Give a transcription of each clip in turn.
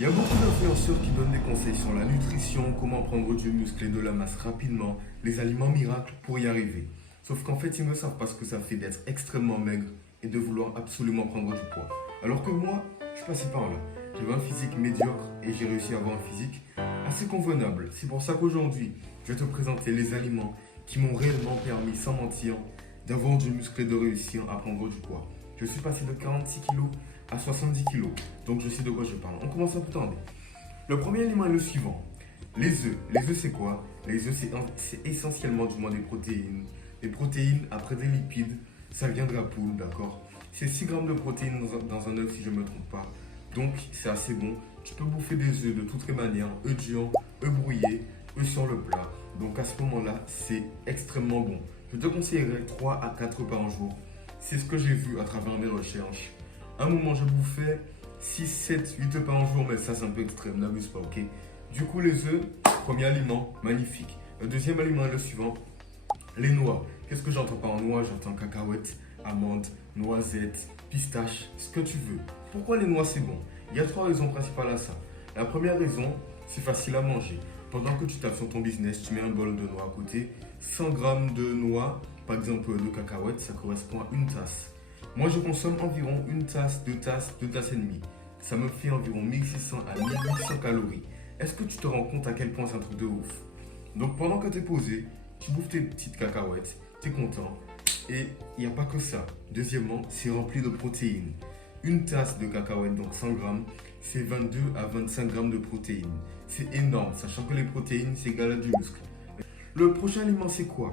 Il y a beaucoup d'influenceurs qui donnent des conseils sur la nutrition, comment prendre du muscle et de la masse rapidement, les aliments miracles pour y arriver. Sauf qu'en fait, ils ne savent pas ce que ça fait d'être extrêmement maigre et de vouloir absolument prendre du poids. Alors que moi, je suis passé par là. J'avais un physique médiocre et j'ai réussi à avoir un physique assez convenable. C'est pour ça qu'aujourd'hui, je vais te présenter les aliments qui m'ont réellement permis, sans mentir, d'avoir du muscle et de réussir à prendre du poids. Je suis passé de 46 kg à 70 kg. Donc je sais de quoi je parle. On commence à tout tendre. Le premier aliment est le suivant. Les œufs. Les œufs, c'est quoi? Les œufs, c'est essentiellement du moins des protéines. Les protéines, après des lipides, ça vient de la poule, d'accord? C'est 6 grammes de protéines dans un œuf, si je ne me trompe pas. Donc, c'est assez bon. Tu peux bouffer des œufs de toutes les manières. Œufs durs, œufs brouillés, œufs sur le plat. Donc, à ce moment-là, c'est extrêmement bon. Je te conseillerais 3 à 4 par jour. C'est ce que j'ai vu à travers mes recherches. À un moment, je bouffais 6, 7, 8 œufs par jour, mais ça, c'est un peu extrême, n'abuse pas, ok? Du coup, les œufs, premier aliment, magnifique. Le deuxième aliment est le suivant, les noix. Qu'est-ce que j'entends par noix? J'entends cacahuètes, amandes, noisettes, pistaches, ce que tu veux. Pourquoi les noix, c'est bon? Il y a 3 raisons principales à ça. La première raison, c'est facile à manger. Pendant que tu tapes sur ton business, tu mets un bol de noix à côté. 100 grammes de noix, par exemple de cacahuètes, ça correspond à une tasse. Moi, je consomme environ une tasse, 2 tasses et demie. Ça me fait environ 1600 à 1800 calories. Est-ce que tu te rends compte à quel point c'est un truc de ouf? Donc, pendant que tu es posé, tu bouffes tes petites cacahuètes, tu es content. Et il n'y a pas que ça. Deuxièmement, c'est rempli de protéines. Une tasse de cacahuètes, donc 100 grammes, c'est 22 à 25 grammes de protéines. C'est énorme, sachant que les protéines, c'est égal à du muscle. Le prochain aliment, c'est quoi?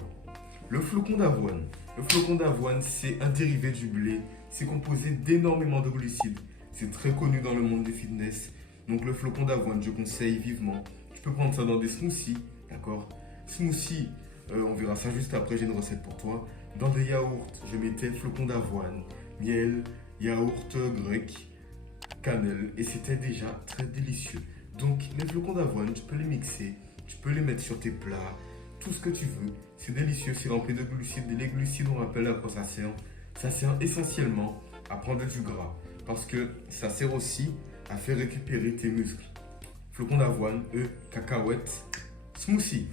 Le flocon d'avoine. Le flocon d'avoine, c'est un dérivé du blé. C'est composé d'énormément de glucides. C'est très connu dans le monde du fitness. Donc le flocon d'avoine, je conseille vivement. Tu peux prendre ça dans des smoothies, d'accord? Smoothie, on verra ça juste après, j'ai une recette pour toi. Dans des yaourts, je mettais flocon d'avoine, miel, yaourt grec, cannelle. Et c'était déjà très délicieux. Donc les flocons d'avoine, tu peux les mixer. Tu peux les mettre sur tes plats. Tout ce que tu veux. C'est délicieux, c'est rempli de glucides. Et les glucides, on rappelle à quoi ça sert. Ça sert essentiellement à prendre du gras. Parce que ça sert aussi à faire récupérer tes muscles. Flocons d'avoine, œufs, cacahuètes, smoothie.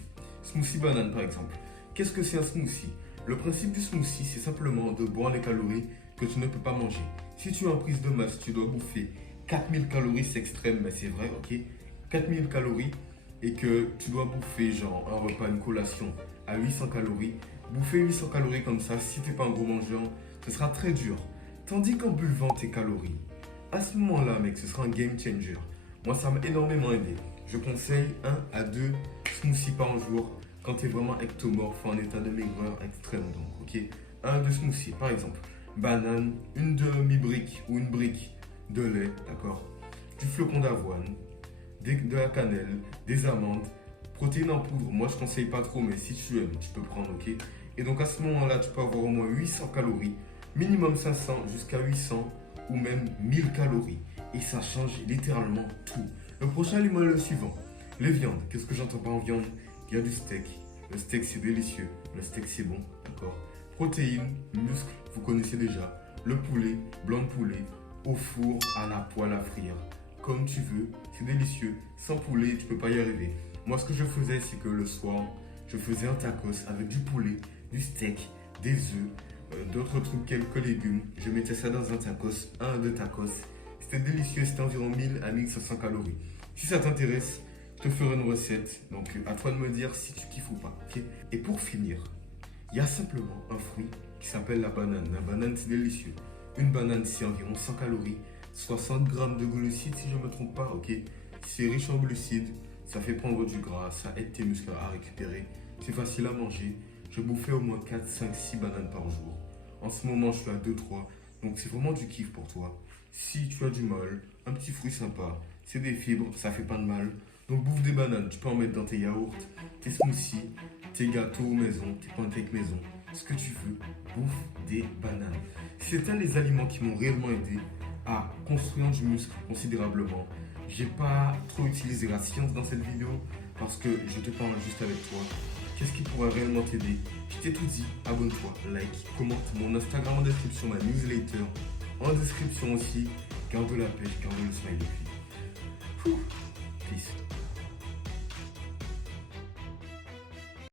Smoothie banane par exemple. Qu'est-ce que c'est un smoothie? Le principe du smoothie, c'est simplement de boire les calories que tu ne peux pas manger. Si tu es en prise de masse, tu dois bouffer 4000 calories, c'est extrême, mais c'est vrai, ok? 4000 calories. Et que tu dois bouffer genre un repas, une collation à 800 calories, bouffer 800 calories comme ça, si tu n'es pas un gros mangeur, ce sera très dur. Tandis qu'en buvant tes calories, à ce moment-là, mec, ce sera un game changer. Moi, ça m'a énormément aidé. Je conseille 1 à 2 smoothies par jour quand tu es vraiment ectomorphe, en état de maigreur extrême. Donc, ok, 1 à 2 smoothies, par exemple, banane, une demi-brique ou une brique de lait, d'accord, du flocon d'avoine, de la cannelle, des amandes, protéines en poudre. Moi, je conseille pas trop, mais si tu aimes, tu peux prendre, ok? Et donc, à ce moment-là, tu peux avoir au moins 800 calories, minimum 500 jusqu'à 800 ou même 1000 calories. Et ça change littéralement tout. Le prochain aliment est le suivant. Les viandes. Qu'est-ce que j'entends par viande? Il y a du steak. Le steak, c'est délicieux. Le steak, c'est bon, d'accord? Protéines, muscles, vous connaissez déjà. Le poulet, blanc de poulet, au four, à la poêle à frire. Comme tu veux, c'est délicieux. Sans poulet, tu peux pas y arriver. Moi, ce que je faisais, c'est que le soir, je faisais un tacos avec du poulet, du steak, des œufs, d'autres trucs, quelques légumes. Je mettais ça dans un tacos, 1 à 2 tacos. C'était délicieux, c'était environ 1000 à 1500 calories. Si ça t'intéresse, je te ferai une recette. Donc, à toi de me dire si tu kiffes ou pas. Okay? Et pour finir, il y a simplement un fruit qui s'appelle la banane. La banane, c'est délicieux. Une banane, c'est environ 100 calories. 60 grammes de glucides si je ne me trompe pas, ok? C'est riche en glucides, ça fait prendre du gras, ça aide tes muscles à récupérer. C'est facile à manger. Je bouffais au moins 4, 5, 6 bananes par jour. En ce moment, je suis à 2, 3. Donc c'est vraiment du kiff pour toi. Si tu as du mal, un petit fruit sympa, c'est des fibres, ça fait pas de mal. Donc bouffe des bananes, tu peux en mettre dans tes yaourts, tes smoothies, tes gâteaux maison, tes pancakes maison. Ce que tu veux, bouffe des bananes. C'était les aliments qui m'ont réellement aidé à construire du muscle considérablement. J'ai pas trop utilisé la science dans cette vidéo parce que je te parle juste avec toi. Qu'est-ce qui pourrait réellement t'aider? Je t'ai tout dit, abonne-toi, like, commente mon Instagram en description, ma newsletter en description aussi. Garde la pêche, garde le smile. Ouh.